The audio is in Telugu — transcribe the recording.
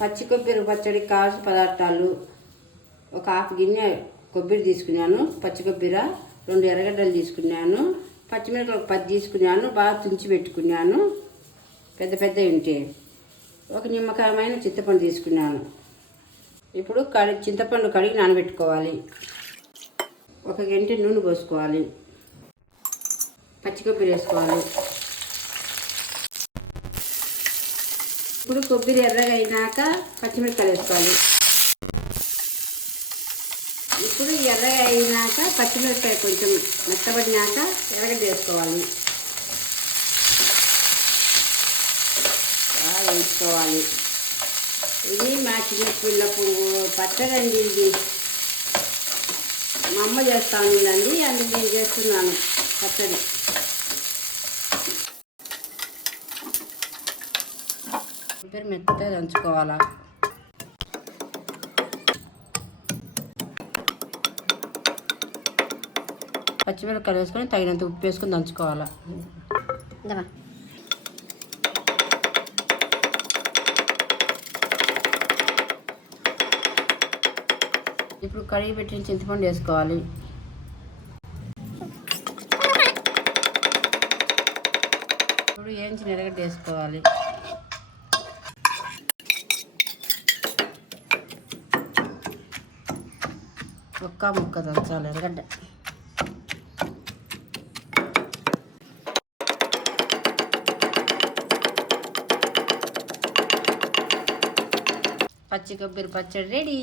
పచ్చి కొబ్బరి పచ్చడి కావాల్సిన పదార్థాలు: ఒక హాఫ్ గిన్నె కొబ్బరి తీసుకున్నాను, పచ్చి కొబ్బరి 2 ఎర్రగడ్డలు తీసుకున్నాను, పచ్చిమిరపకాయలు ఒక 10 తీసుకున్నాను, బాగా తుంచి పెట్టుకున్నాను, పెద్ద పెద్దవి ఉంటే ఒక నిమ్మకాయమైన చింతపండు తీసుకున్నాను. ఇప్పుడు చింతపండు కడిగి నానబెట్టుకోవాలి. 1 గంట నూనె పోసుకోవాలి, పచ్చి కొబ్బరి వేసుకోవాలి. ఇప్పుడు కొబ్బరి ఎర్రగా అయినాక పచ్చిమిరపకాయలు వేసుకోవాలి. ఇప్పుడు ఎర్రగా అయినాక పచ్చిమిరపకాయ కొంచెం మెత్తబడినాక ఎర్రగడ్డ వేసుకోవాలి, వేసుకోవాలి. ఇది మా చిన్నపిల్లపు పచ్చడి అండి. ఇది మా అమ్మ చేస్తూ ఉందండి, అందుకు నేను చేస్తున్నాను పచ్చడి. కొబ్బరి మెత్తగా దంచుకోవాలా. పచ్చిమిరపకాయలు వేసుకొని తగినంత ఉప్పు వేసుకొని దంచుకోవాలా. ఇప్పుడు కడిగి పెట్టిన చింతపండు వేసుకోవాలి. ఇప్పుడు వేయించిన ఎర్రగడ్డ వేసుకోవాలి. ఒక్క ముక్క దంచాలి ఎర్రగడ్డ. పచ్చి కొబ్బరి పచ్చడి రెడీ.